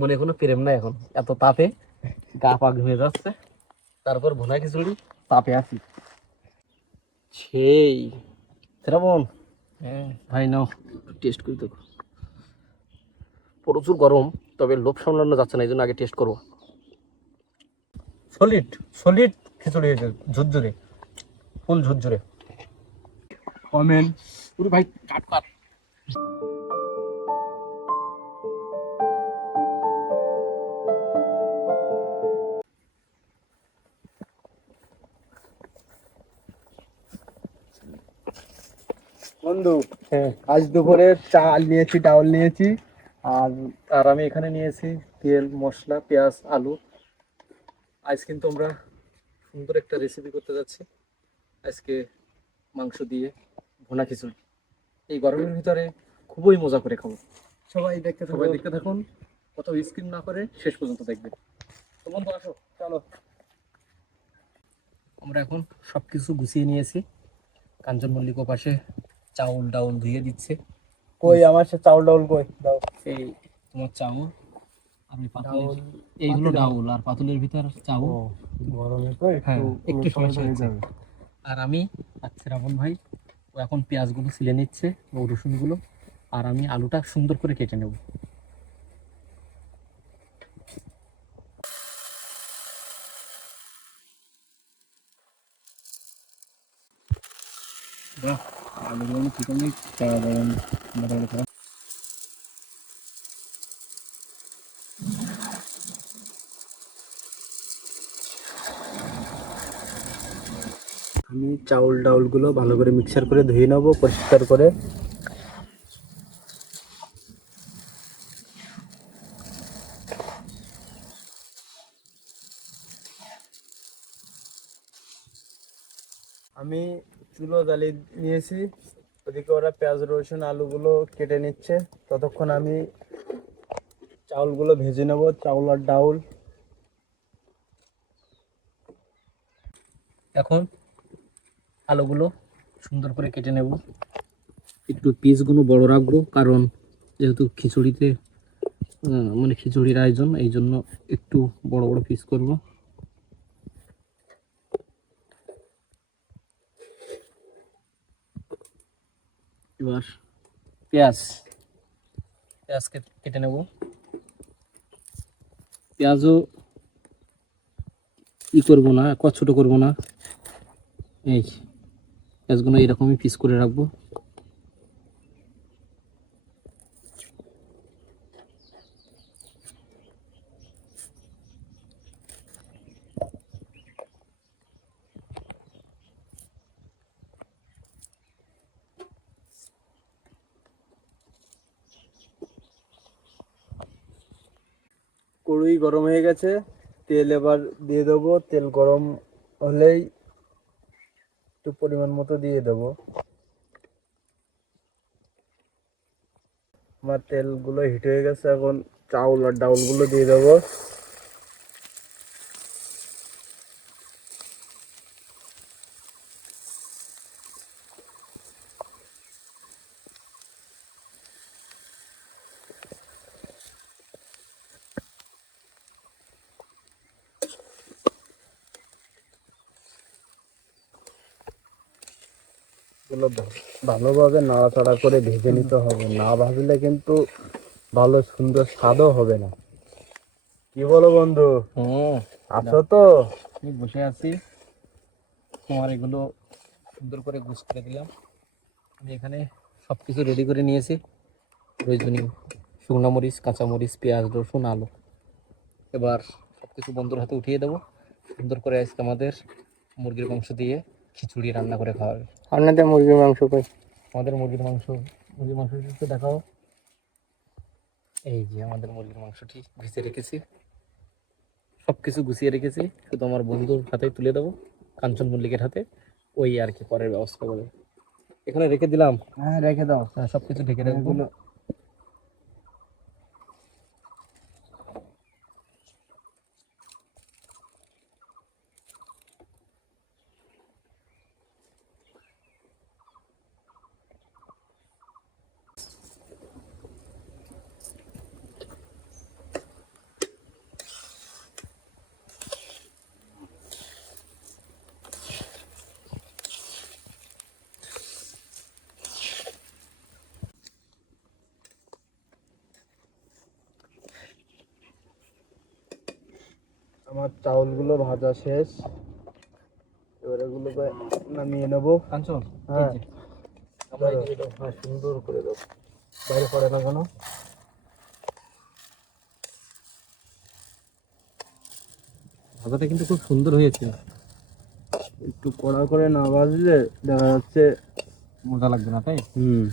মনে কোনো প্রেম না এখন, এত তাপে গা পা ঘুমিয়ে যাচ্ছে। তারপর ভুনা খিচুড়ি, তাপে আছি সেই। শ্রাবণ, হ্যাঁ ভাই নাও টেস্ট করি তো। প্রচুর গরম, তবে লোভ সামলানো যাচ্ছে না, এই জন্য আগে টেস্ট করবো। সলিড সলিড খিচুড়ি হয়েছে, ঝুরঝুরে, ফুল ঝুরঝুরে। কমেন্ট পুরো ভাই, কাট কাট। বন্ধু, আজ দুপুরে চাল নিয়েছি, ডাউল নিয়েছি, আর আর আমি এখানে নিয়েছি তেল, মশলা, পেঁয়াজ, আলু। আজ কিন্তু আমরা সুন্দর একটা রেসিপি করতে যাচ্ছি। আজকে মাংস দিয়ে ভুনা খিচুড়ি, এই গরমের ভিতরে খুবই মজা করে খাবো। সবাই দেখতে সবাই দেখতে থাকুন, কোথাও স্কিপ না করে শেষ পর্যন্ত দেখবেন। তো বন্ধু আসো, চলো। আমরা এখন সব কিছু গুছিয়ে নিয়েছি। কাঞ্চন মল্লিক পাশে চাউল ডাউল ধুয়ে দিচ্ছে। কই আমার সে চাউল ডাউল কই দাও। এই তোমার চাউল, আর ওই পাতুলের, ডাউল এইগুলো পাতিলে ডাউল, আর পাতুলের ভিতর চাউল। গরমে তো হ্যাঁ, একটু সমস্যা হয়ে হচ্ছে। যাবে। আর আমি আচ্ছা রাবণ ভাই, ও এখন পেঁয়াজগুলো ছিলে নিচ্ছে, ও রসুনগুলো, আর আমি আলুটা সুন্দর করে কেটে নেব। আলুগুলো আমি ঠিক আমি আমি চাউল ডাউল গুলো ভালো করে মিক্সার করে ধুয়ে নেবো পরিষ্কার করে। আমি চুলো জ্বালিয়ে নিয়েছি, ওদিকে ওরা পেঁয়াজ রসুন আলুগুলো কেটে নিচ্ছে, ততক্ষণ আমি চাউলগুলো ভেজে নেব, চাউল আর ডাউল। এখন আলুগুলো সুন্দর করে কেটে নেব। একটু পিসগুলো বড় রাখবো, কারণ যেহেতু খিচুড়িতে মানে খিচুড়ির আয়োজন, এই জন্য একটু বড় বড় পিস করব। এবার পেঁয়াজ, পেঁয়াজকে কেটে নেব। পেঁয়াজও করবো না, ছোট করবো না, এই পেঁয়াজগুলো এরকমই পিস করে রাখবো। কড়াই গরম হয়ে গেছে, তেল এবার দিয়ে দেবো। তেল গরম হলেই একটু পরিমাণ মতো দিয়ে দেবো। আমার তেলগুলো হিট হয়ে গেছে, এখন চাউল আর ডাউলগুলো দিয়ে দেবো। এগুলো ভালোভাবে নাড়াচাড়া করে ভেজে নিতে হবে, না ভাজলে কিন্তু ভালো সুন্দর স্বাদও হবে না। কি বলো বন্ধু? আছো তো? আমি বসে আছি, তোমার এগুলো সুন্দর করে গুছ করে দিলাম। আমি এখানে সব কিছু রেডি করে নিয়েছি, প্রয়োজনীয় শুকনো মরিচ, কাঁচামরিচ, পেঁয়াজ, রসুন, আলু। এবার সব কিছু বন্ধুর হাতে উঠিয়ে দেবো। সুন্দর করে আজকে আমাদের মুরগির মাংস দিয়ে খিচুড়ি রান্না করে খাওয়াবে। রান্নাতে মুরগির মাংস কই? আমাদের মুরগির মাংস, মুরগির মাংস একটু দেখাও। এই যে আমাদের মুরগির মাংসটি ভেজে রেখেছি, সব কিছু গুছিয়ে রেখেছি, শুধু আমার বন্ধুর হাতে তুলে দেবো, কাঞ্চন মল্লিকের হাতে। ওই আর কি পরের ব্যবস্থা করবে। এখানে রেখে দিলাম, হ্যাঁ রেখে দাও। হ্যাঁ, সব কিছু ঢেকে রাখবো। এগুলো আমার চাউলগুলো ভাজা শেষ, এবার এগুলোকে নামিয়ে নেবো। কাঞ্চন, হ্যাঁ, আমরা দিয়ে দাও, হ্যাঁ সুন্দর করে দাও, বাইরে পড়ে না কোনো। ভাজাটা কিন্তু খুব সুন্দর হয়েছে। একটু কড়া করে না ভাজলে দেখা যাচ্ছে মজা লাগবে না, তাই? হুম।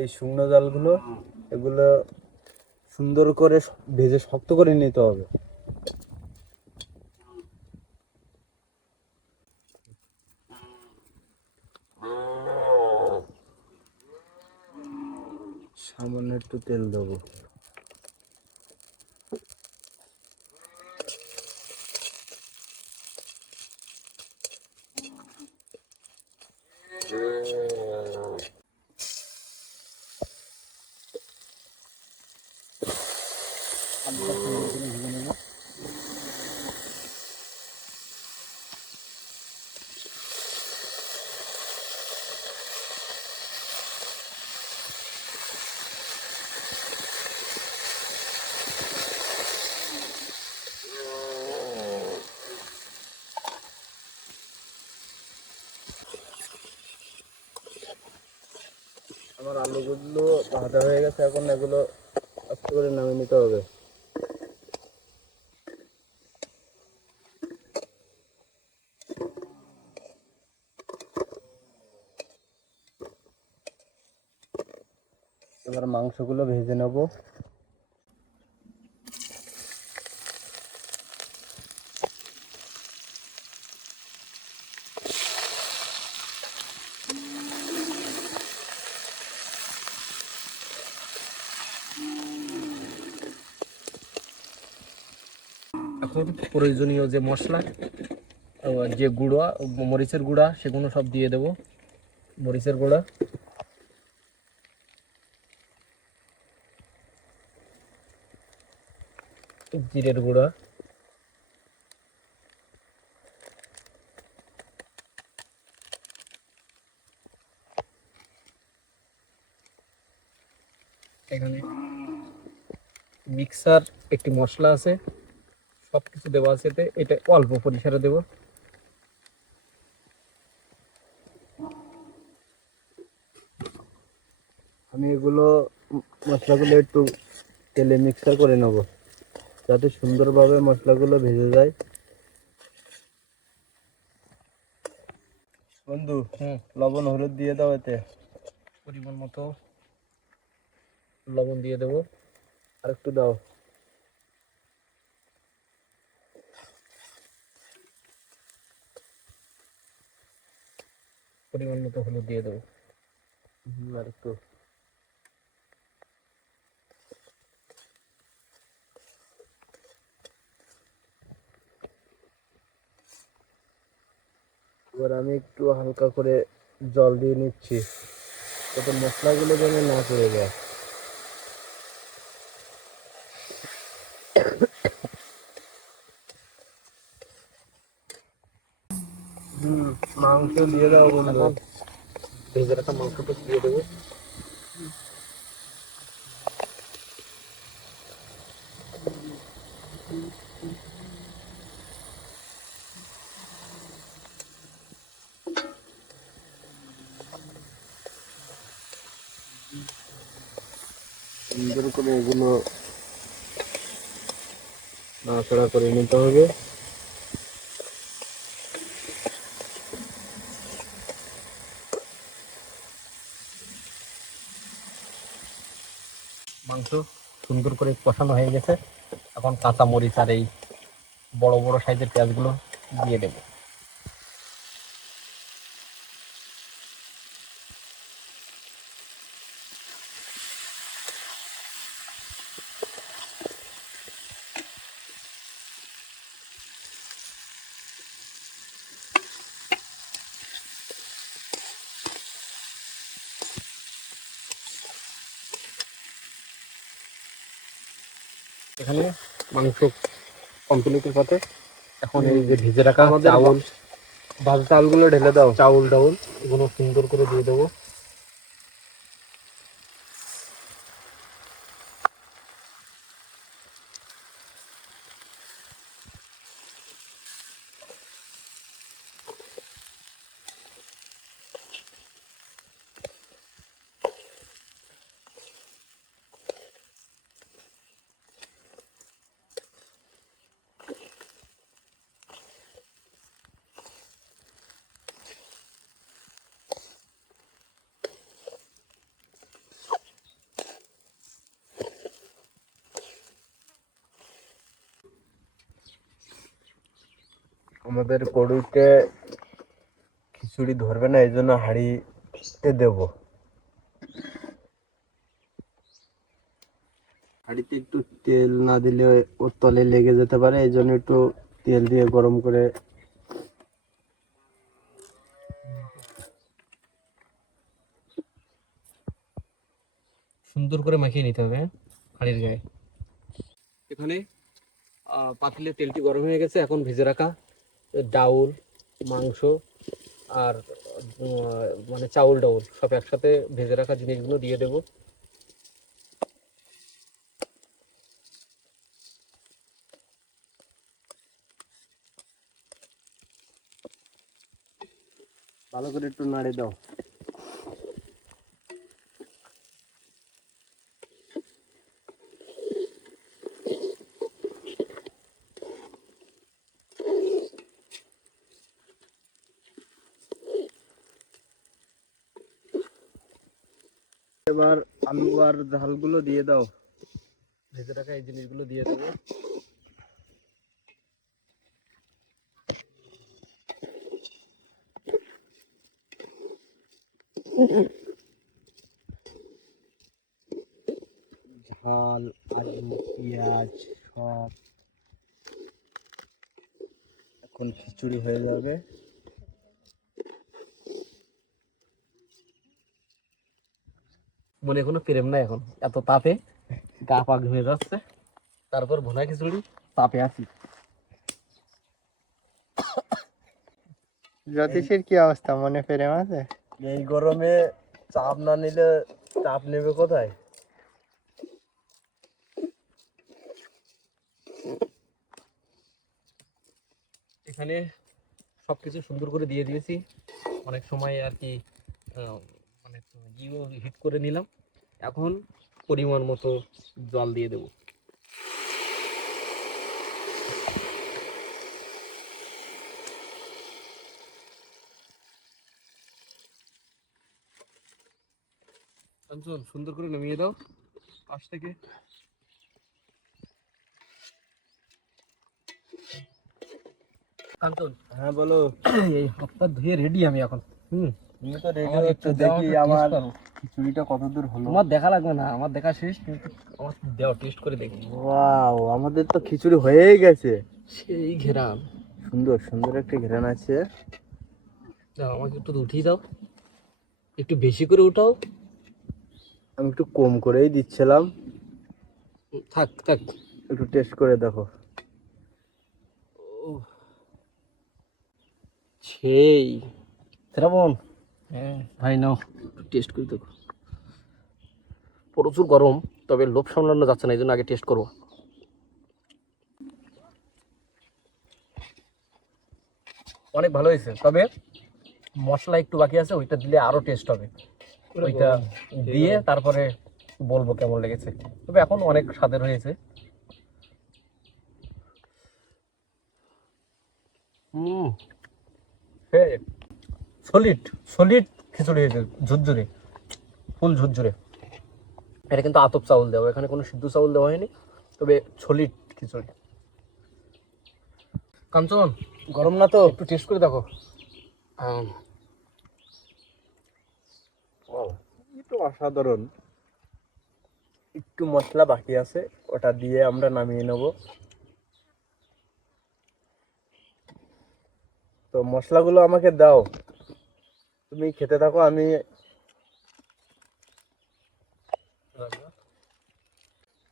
এই শুকনো জালগুলো এগুলো সুন্দর করে ভেজে শক্ত করে নিতে হবে। সামান্য একটু তেল দেবো। আমার আলুগুলো ভাজা হয়ে গেছে, এখন এগুলো আস্তে করে নামিয়ে নিতে হবে। এবার মাংসগুলো ভেজে নেব। এখন প্রয়োজনীয় যে মশলা, যে গুঁড়া, মরিচের গুঁড়া, সেগুলো সব দিয়ে দেবো। মরিচের গুঁড়া, জিরের গুঁড়া, এখানে মিক্সার একটি মশলা আছে, সব কিছু দেওয়া আছে এতে। এটা অল্প পরিসরে দেবো। আমি এগুলো মশলাগুলো একটু তেলে মিক্সার করে নেব, যাতে সুন্দরভাবে মশলাগুলো ভেজে যায়। বন্ধু, লবণ হলুদ দিয়ে দাও এতে। পরিমাণ মতো লবণ দিয়ে দেবো। আর একটু দাও। পরিমাণ মতো হলুদ দিয়ে দেবো। আর একটু। এবার আমি একটু হালকা করে জল দিয়ে নিচ্ছি, যাতে মশলাগুলো যেন না পড়ে যায়। মাংস দিয়ে দাও বন্ধু। এখন ভেজে রাখা মাংসটা দিয়ে দেবো। সুন্দর করে এগুলো নাড়াচাড়া করে নিতে হবে। মাংস সুন্দর করে কষানো হয়ে গেছে। এখন কাঁচা মরিচ আর এই বড় বড় সাইজের পেঁয়াজগুলো দিয়ে দেবো। এখানে মাংস কমপ্লিটের পথে। এখন এই যে ভিজে রাখা আমাদের চাউল, ভাজা চালগুলো ঢেলে দাও। চাউল ডাউল এগুলো সুন্দর করে দিয়ে দেবো। আমাদের কড়ুইতে খিচুড়ি ধরবে না, এই জন্য হাঁড়িতে দেবো। হাঁড়িতে একটু তেল না দিলে ওর তলে লেগে যেতে পারে, এই জন্য একটু তেল দিয়ে গরম করে সুন্দর করে মাখিয়ে নিতে হবে হাঁড়ির গায়ে। এখানে পাতিলে তেলটি গরম হয়ে গেছে। এখন ভেজে রাখা ডাউল, মাংস আর মানে চাউল ডাউল সব একসাথে ভেজে রাখা জিনিসগুলো দিয়ে দেবো। ভালো করে একটু নাড়ে দাও। এবার আলু আর ঝালগুলো দিয়ে দাও। ভেজে রাখা এই জিনিসগুলো দিয়ে দেবো। ঝাল, আলু, পেঁয়াজ সব এখন খিচুড়ি হয়ে যাবে। মনে কোনো প্রেম নাই এখন, এত তাপে গা পা ঘুরে যাচ্ছে। তারপর ভোনা খিচুড়ি, তাপে আছি। জ্যোতিষের কি অবস্থা, মনে প্রেম আছে? এই গরমে চাপ না নিলে চাপ নেবে কোথায়? এখানে সবকিছু সুন্দর করে দিয়ে দিয়েছি। অনেক সময় আর কি মানে হিট করে নিলাম। এখন পরিমাণ মতো জল দিয়ে দেবো। কাঞ্চন সুন্দর করে নামিয়ে দাও পাশ থেকে। কাঞ্চন, হ্যাঁ বলো। এই হাত পা ধুয়ে রেডি আমি এখন। তুমি তো রেডি আমার হচ্ছ, একটু দাও, দেখি একটু আমার taste করো। খিচুড়িটা কতদূর হলো। তোমার দেখা লাগবে না, আমার দেখা শেষ, কিন্তু আমার দেওয়া টেস্ট করে দেখি। ওয়াও, আমাদের তো খিচুড়ি হয়েই গেছে। সেই ঘেরান। সুন্দর সুন্দর একটা ঘেরান আছে। দাও আমাকে একটু উঠিয়ে দাও, একটু বেশি করে উঠাও। আমি একটু কম করেই দিচ্ছিলাম, থাক থাক। একটু টেস্ট করে দেখো। ও সেই শ্রাবণ, হ্যাঁ ভাই নাও টেস্ট করে দেখো। প্রচুর গরম, তবে লোভ সামলানো যাচ্ছে না, এই জন্য আগে টেস্ট করবো। অনেক ভালো হয়েছে, তবে মশলা একটু বাকি আছে, ওইটা দিলে আরো টেস্ট হবে। ওইটা দিয়ে তারপরে বলবো কেমন লেগেছে। তবে এখন অনেক স্বাদের হয়েছে। হুম, সলিড সলিড খিচুড়ি হয়েছে, ঝুরঝুরে, ফুল ঝুরঝুরে। এটা কিন্তু আতপ চাউল দেওয়া, এখানে কোনো সিদ্ধ চাউল দেওয়া হয়নি, তবে সলিড খিচুড়ি। কাঞ্চন, গরম না তো? একটু টেস্ট করে দেখো। এই তো অসাধারণ। একটু মশলা বাকি আছে, ওটা দিয়ে আমরা নামিয়ে নেব। তো মশলাগুলো আমাকে দাও, তুমি খেতে থাকো। আমি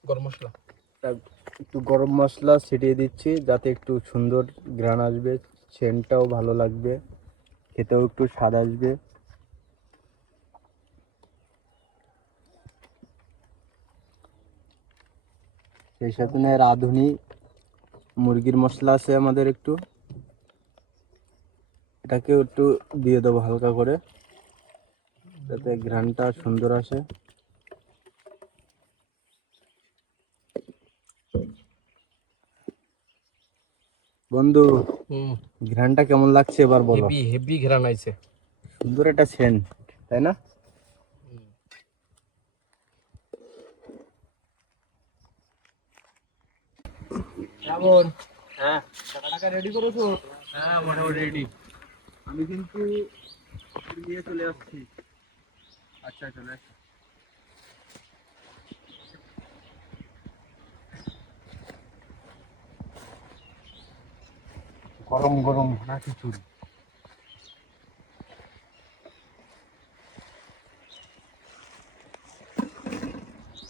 গরম মশলা একটু গরম মশলা ছিটিয়ে দিচ্ছি যাতে একটু সুন্দর ঘ্রাণ আসবে, সেন্টটাও ভালো লাগবে, খেতেও একটু স্বাদ আসবে। সেই সাথে রাঁধুনি মুরগির মশলা আছে আমাদের, একটু এটাকেও একটু দিয়ে দেবো হালকা করে যাতে ঘ্রাণটা সুন্দর আসে। বন্ধু, ঘ্রাণটা কেমন লাগছে এবার বলো? হেভি হেভি ঘেরান আইছে। সুন্দর একটা সেন্ট, তাই না? কেমন? হ্যাঁ, টাকা রেডি করেছো? হ্যাঁ মোটামুটি রেডি। আমি কিন্তু নিয়ে চলে আসছি। আচ্ছা চলে আসছি। গরম গরম ভুনা খিচুড়ি।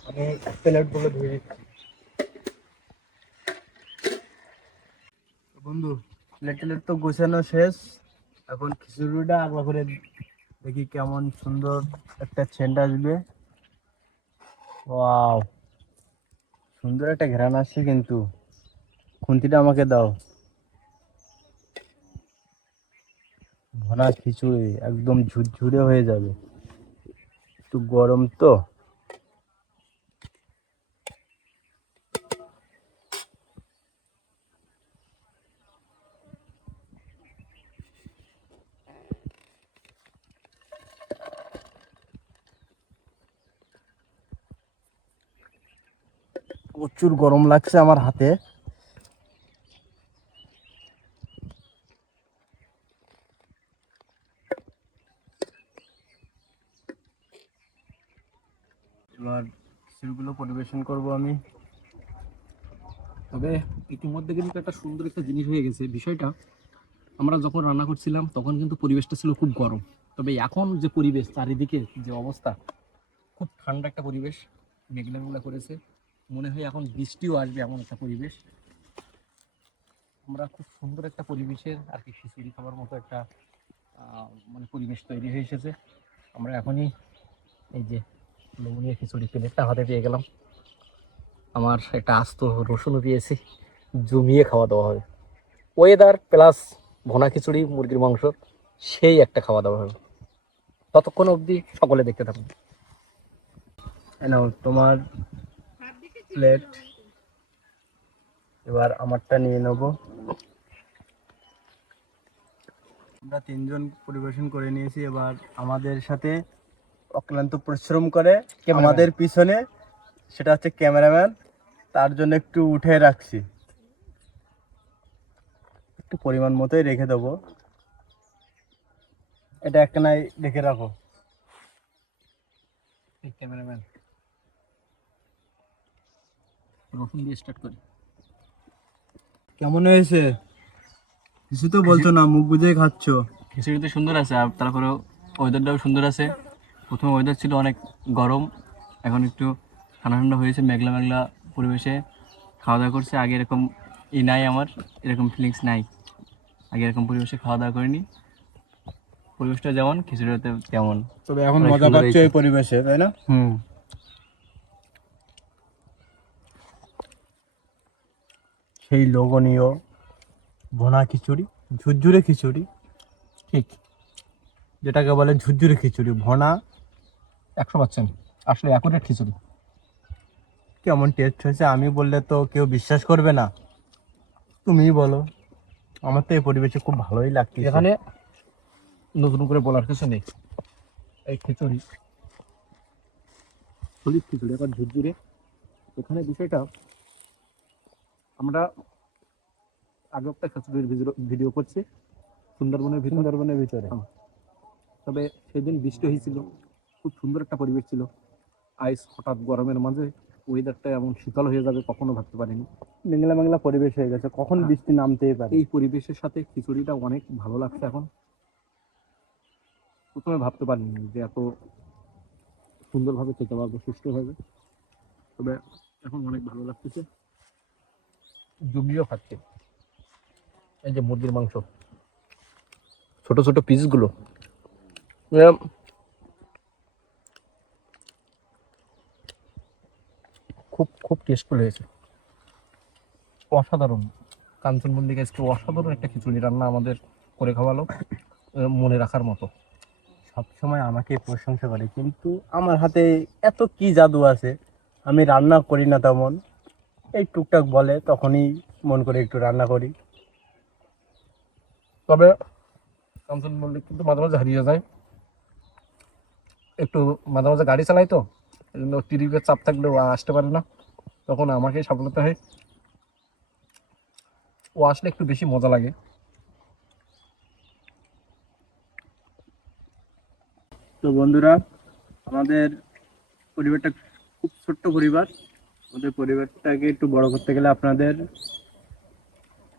আমি প্লেট গুলো ধুয়ে দিচ্ছি। বন্ধু, প্লেট টেলেট তো গোছানো শেষ, এখন খিচুড়িটা আলাদা করে দেখি কেমন সুন্দর একটা সেন্ট আসবে। ওয়াও, সুন্দর একটা ঘ্রাণ আসছে কিন্তু। খুন্তিটা আমাকে দাও। ভুনা খিচুড়ি একদম ঝুরঝুরে হয়ে যাবে, একটু গরম তো। প্রচুর গরম লাগছে আমার হাতে। এবার খিচুড়িগুলো পরিবেশন করব আমি। তবে ইতিমধ্যে কিন্তু একটা সুন্দর একটা জিনিস হয়ে গেছে। বিষয়টা, আমরা যখন রান্না করছিলাম তখন কিন্তু পরিবেশটা ছিল খুব গরম, তবে এখন যে পরিবেশ, চারিদিকে যে অবস্থা, খুব ঠান্ডা একটা পরিবেশ, মেঘলা মেঘলা করেছে, মনে হয় এখন বৃষ্টিও আসবে এমন একটা পরিবেশ। আমরা খুব সুন্দর একটা পরিবেশের আর কি খিচুড়ি খাবার মতো একটা মানে পরিবেশ তৈরি হয়ে এসেছে। আমরা এখনই এই যে লবণীয় খিচুড়ি প্লেটটা হাতে পেয়ে গেলাম, আমার একটা আস্ত রসুনও পেয়েছি, জমিয়ে খাওয়া দাওয়া হবে। ওয়েদার প্লাস ভুনা খিচুড়ি মুরগির মাংস, সেই একটা খাওয়া দাওয়া হবে। ততক্ষণ অবধি সকলে দেখতে থাকুন। নাও তোমার প্লেট, এবার আমারটা নিয়ে নেব। আমরা তিনজন পরিবেশন করে নিয়েছি। এবার আমাদের সাথে অক্লান্ত পরিশ্রম করে আমাদের পিছনে, সেটা হচ্ছে ক্যামেরাম্যান, তার জন্য একটু উঠে রাখছি, একটু পরিমাণ মতোই রেখে দেবো। এটা একখানায় রেখে রাখো। ক্যামেরাম্যান, রসুন দিয়ে স্টার্ট করি। কেমন হয়েছে? কিছু তো বলছো না, মুখ বুঝেই খাচ্ছ। খিচুড়ি তো সুন্দর আছে, আর তারপরেও ওয়েদারটাও সুন্দর আছে। প্রথমে ওয়েদার ছিল অনেক গরম, এখন একটু ঠান্ডা ঠান্ডা হয়েছে, মেঘলা মেঘলা পরিবেশে খাওয়া দাওয়া করছে। আগে এরকম নাই, আমার এরকম ফিলিংস নাই, আগে এরকম পরিবেশে খাওয়া দাওয়া করিনি। পরিবেশটা যেমন, খিচুড়িতে তেমন। তবে এখন অনেক মজা সুন্দর পাচ্ছ হয়েছে। এই পরিবেশে, তাই না? সেই লোভনীয় ভুনা খিচুড়ি, ঝুরঝুরে খিচুড়ি, ঠিক যেটাকে বলে ঝুরঝুরে খিচুড়ি, ভনা 100% আসলে অ্যাকুরেট খিচুড়ি। কেমন টেস্ট হয়েছে আমি বললে তো কেউ বিশ্বাস করবে না, তুমিই বলো। আমার তো এই পরিবেশে খুব ভালোই লাগছে। এখানে নতুন করে বলার কিছু নেই, এই খিচুড়ি সলিড খিচুড়ি, এবার ঝুরঝুরে। এখানে বিষয়টা, আমরা আগে একটা খিচুড়ির ভিডিও করছি সুন্দরবনের ভিতরে। তবে সেদিন বৃষ্টি হয়েছিল, খুব সুন্দর একটা পরিবেশ ছিল। আইস হঠাৎ গরমের মাঝে ওয়েদারটা এমন শীতল হয়ে যাবে কখনো ভাবতে পারিনি। মেঘলা মেঘলা পরিবেশ হয়ে গেছে, কখন বৃষ্টি নামতেই পারে। এই পরিবেশের সাথে খিচুড়িটা অনেক ভালো লাগছে এখন। প্রথমে ভাবতে পারিনি যে এত সুন্দরভাবে খেতে পারবো সুস্থভাবে, তবে এখন অনেক ভালো লাগতেছে। জমিও খাচ্ছে। এই যে মুরগির মাংস, ছোট ছোট পিসগুলো খুব খুব টেস্টফুল হয়েছে, অসাধারণ। কাঞ্চন মল্লিক আজকে অসাধারণ একটা খিচুড়ি রান্না আমাদের করে খাওয়ালো, মনে রাখার মতো। সবসময় আমাকে প্রশংসা করে, কিন্তু আমার হাতে এত কি জাদু আছে, আমি রান্না করি না তেমন, এই টুকটাক বলে তখনই মন করে একটু রান্না করি। তবে কাঞ্চন মল্লিক কিন্তু মাঝে মাঝে হারিয়ে যায়, একটু মাঝে মাঝে গাড়ি চালাই তো, এই জন্য ট্রিপের চাপ থাকলে ও আসতে পারে না, তখন আমাকে সামলাতে হয়। ও আসলে একটু বেশি মজা লাগে। তো বন্ধুরা, আমাদের পরিবারটা খুব ছোট্ট পরিবার। আমাদের পরিবারটাকে একটু বড় করতে গেলে আপনাদের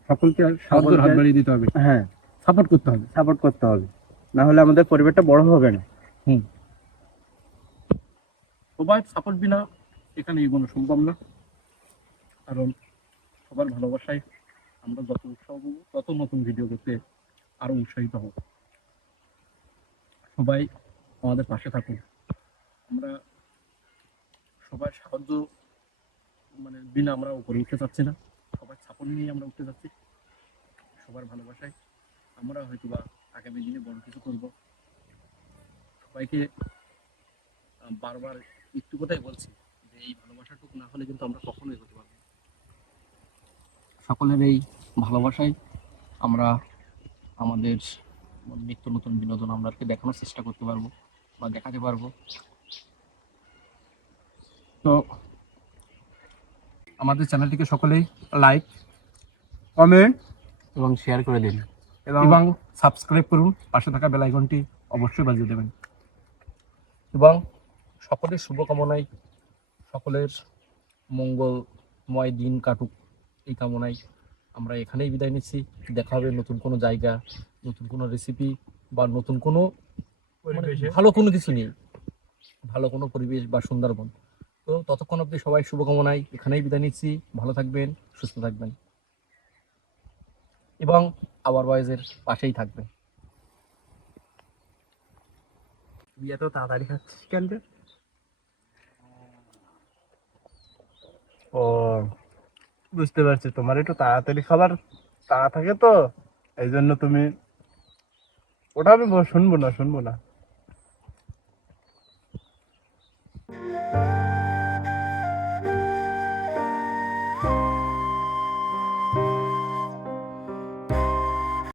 সকলকে হাত বাড়িয়ে দিতে হবে, হ্যাঁ সাপোর্ট করতে হবে। সাপোর্ট করতে হবে, না হলে আমাদের পরিবারটা বড় হবে না। সবার সাপোর্ট বিনা এখানে এগোনো সম্ভব না, কারণ সবার ভালোবাসায় আমরা যত উৎসাহ পাবো তত নতুন ভিডিও করতে আরো উৎসাহিত হব। সবাই আমাদের পাশে থাকুন। আমরা সবার সাহায্য বিনা আমরা উপরে উঠতে চাচ্ছি না, সবার সাপোর্ট নিয়ে আমরা উঠতে যাচ্ছি। সবার ভালোবাসায় আমরা হয়তো বা আগামী দিনে বড় কিছু করব। সবাইকে বারবার একটু কথাই বলছি যে এই ভালোবাসাটুকু না হলে কিন্তু আমরা কখনোই হতে পারবো না। সকলের এই ভালোবাসায় আমরা আমাদের নিত্য নতুন বিনোদন আমরা দেখানোর চেষ্টা করতে পারবো বা দেখাতে পারবো। তো আমাদের চ্যানেলটিকে সকলেই লাইক, কমেন্ট এবং শেয়ার করে দিন, এবং এবং সাবস্ক্রাইব করুন, পাশে থাকা বেল আইকনটি অবশ্যই বাজিয়ে দেবেন। এবং সকলের শুভকামনায়, সকলের মঙ্গলময় দিন কাটুক এই কামনায় আমরা এখানেই বিদায় নিচ্ছি। দেখা হবে নতুন কোনো জায়গা, নতুন কোনো রেসিপি বা নতুন কোনো ভালো কোনো কিছু নিয়ে, ভালো কোনো পরিবেশ বা সুন্দরবন। তো ততক্ষণ অবধি সবাই শুভকামনায় এখানেই বিদায় নিচ্ছি। ভালো থাকবেন, সুস্থ থাকবেন এবং আওয়ার ভয়েসের পাশেই থাকবেন। তুই এত তাড়াতাড়ি খাচ্ছিস কেন রে? ও, বুঝতে পারছি, তোমার একটু তাড়াতাড়ি খাবার তাড়া থাকে তো, এই জন্য তুমি, ওটা আমি শুনবো না।